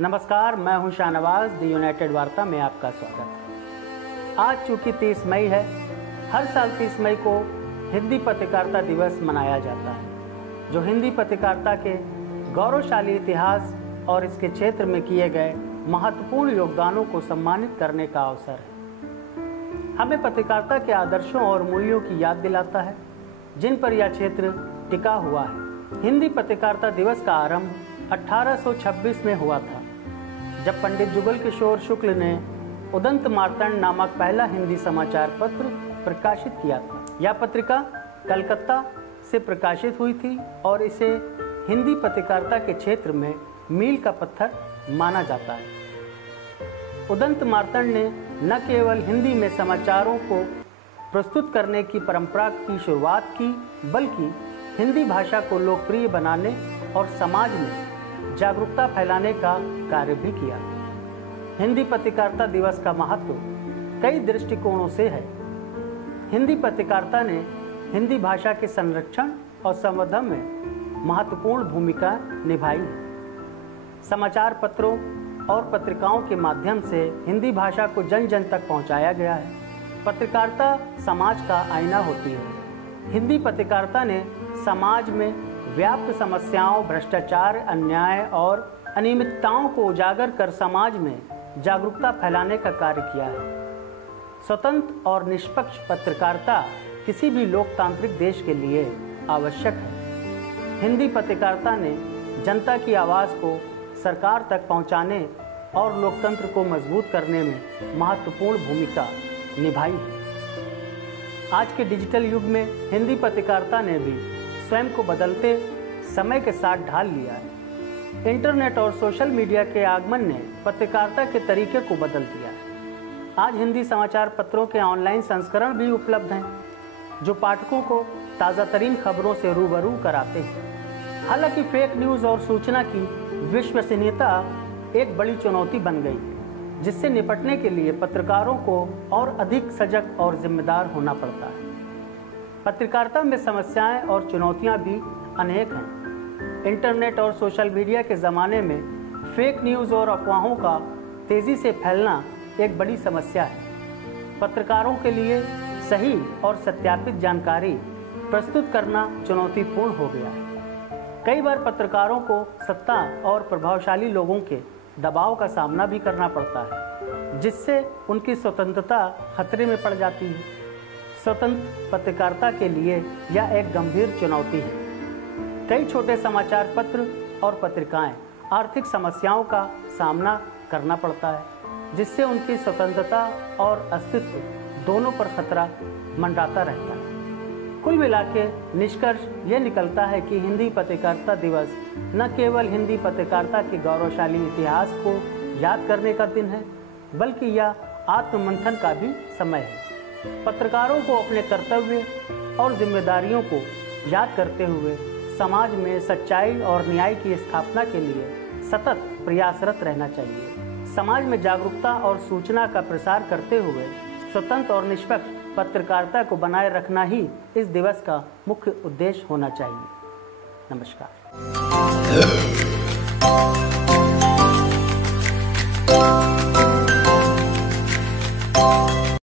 नमस्कार, मैं हूं शाहनवाज। द यूनाइटेड वार्ता में आपका स्वागत है। आज चूँकि 30 मई है, हर साल 30 मई को हिंदी पत्रकारिता दिवस मनाया जाता है, जो हिंदी पत्रकारिता के गौरवशाली इतिहास और इसके क्षेत्र में किए गए महत्वपूर्ण योगदानों को सम्मानित करने का अवसर है। हमें पत्रकारिता के आदर्शों और मूल्यों की याद दिलाता है, जिन पर यह क्षेत्र टिका हुआ है। हिंदी पत्रकारिता दिवस का आरंभ 1826 में हुआ था, जब पंडित जुगल किशोर शुक्ल ने उदंत मार्तंड नामक पहला हिंदी समाचार पत्र प्रकाशित किया था। यह पत्रिका कलकत्ता से प्रकाशित हुई थी और इसे हिंदी पत्रकारिता के क्षेत्र में मील का पत्थर माना जाता है। उदंत मार्तंड ने न केवल हिंदी में समाचारों को प्रस्तुत करने की परंपरा की शुरुआत की, बल्कि हिंदी भाषा को लोकप्रिय बनाने और समाज में जागरूकता फैलाने का कार्य भी किया। हिंदी पत्रकारिता दिवस का महत्व कई दृष्टिकोणों से है। हिंदी पत्रकारिता ने हिंदी भाषा के संरक्षण और संवर्धन में महत्वपूर्ण भूमिका निभाई है। समाचार पत्रों और पत्रिकाओं के माध्यम से हिंदी भाषा को जन जन तक पहुंचाया गया है। पत्रकारिता समाज का आईना होती है। हिंदी पत्रकारिता ने समाज में व्याप्त समस्याओं, भ्रष्टाचार, अन्याय और अनियमितताओं को उजागर कर समाज में जागरूकता फैलाने का कार्य किया है। स्वतंत्र और निष्पक्ष पत्रकारिता किसी भी लोकतांत्रिक देश के लिए आवश्यक है। हिंदी पत्रकारिता ने जनता की आवाज़ को सरकार तक पहुंचाने और लोकतंत्र को मजबूत करने में महत्वपूर्ण भूमिका निभाई है। आज के डिजिटल युग में हिंदी पत्रकारिता ने भी स्वयं को बदलते समय के साथ ढाल लिया है। इंटरनेट और सोशल मीडिया के आगमन ने पत्रकारिता के तरीके को बदल दिया है। आज हिंदी समाचार पत्रों के ऑनलाइन संस्करण भी उपलब्ध हैं, जो पाठकों को ताज़ा तरीन खबरों से रूबरू कराते हैं। हालांकि फेक न्यूज़ और सूचना की विश्वसनीयता एक बड़ी चुनौती बन गई, जिससे निपटने के लिए पत्रकारों को और अधिक सजग और जिम्मेदार होना पड़ता है। पत्रकारिता में समस्याएं और चुनौतियां भी अनेक हैं। इंटरनेट और सोशल मीडिया के ज़माने में फेक न्यूज़ और अफवाहों का तेज़ी से फैलना एक बड़ी समस्या है। पत्रकारों के लिए सही और सत्यापित जानकारी प्रस्तुत करना चुनौतीपूर्ण हो गया है। कई बार पत्रकारों को सत्ता और प्रभावशाली लोगों के दबाव का सामना भी करना पड़ता है, जिससे उनकी स्वतंत्रता खतरे में पड़ जाती है। स्वतंत्र पत्रकारिता के लिए यह एक गंभीर चुनौती है। कई छोटे समाचार पत्र और पत्रिकाएं आर्थिक समस्याओं का सामना करना पड़ता है, जिससे उनकी स्वतंत्रता और अस्तित्व दोनों पर खतरा मंडराता रहता है। कुल मिलाकर निष्कर्ष यह निकलता है कि हिंदी पत्रकारिता दिवस न केवल हिंदी पत्रकारिता के गौरवशाली इतिहास को याद करने का दिन है, बल्कि यह आत्ममंथन का भी समय है। पत्रकारों को अपने कर्तव्य और जिम्मेदारियों को याद करते हुए समाज में सच्चाई और न्याय की स्थापना के लिए सतत प्रयासरत रहना चाहिए। समाज में जागरूकता और सूचना का प्रसार करते हुए स्वतंत्र और निष्पक्ष पत्रकारिता को बनाए रखना ही इस दिवस का मुख्य उद्देश्य होना चाहिए। नमस्कार।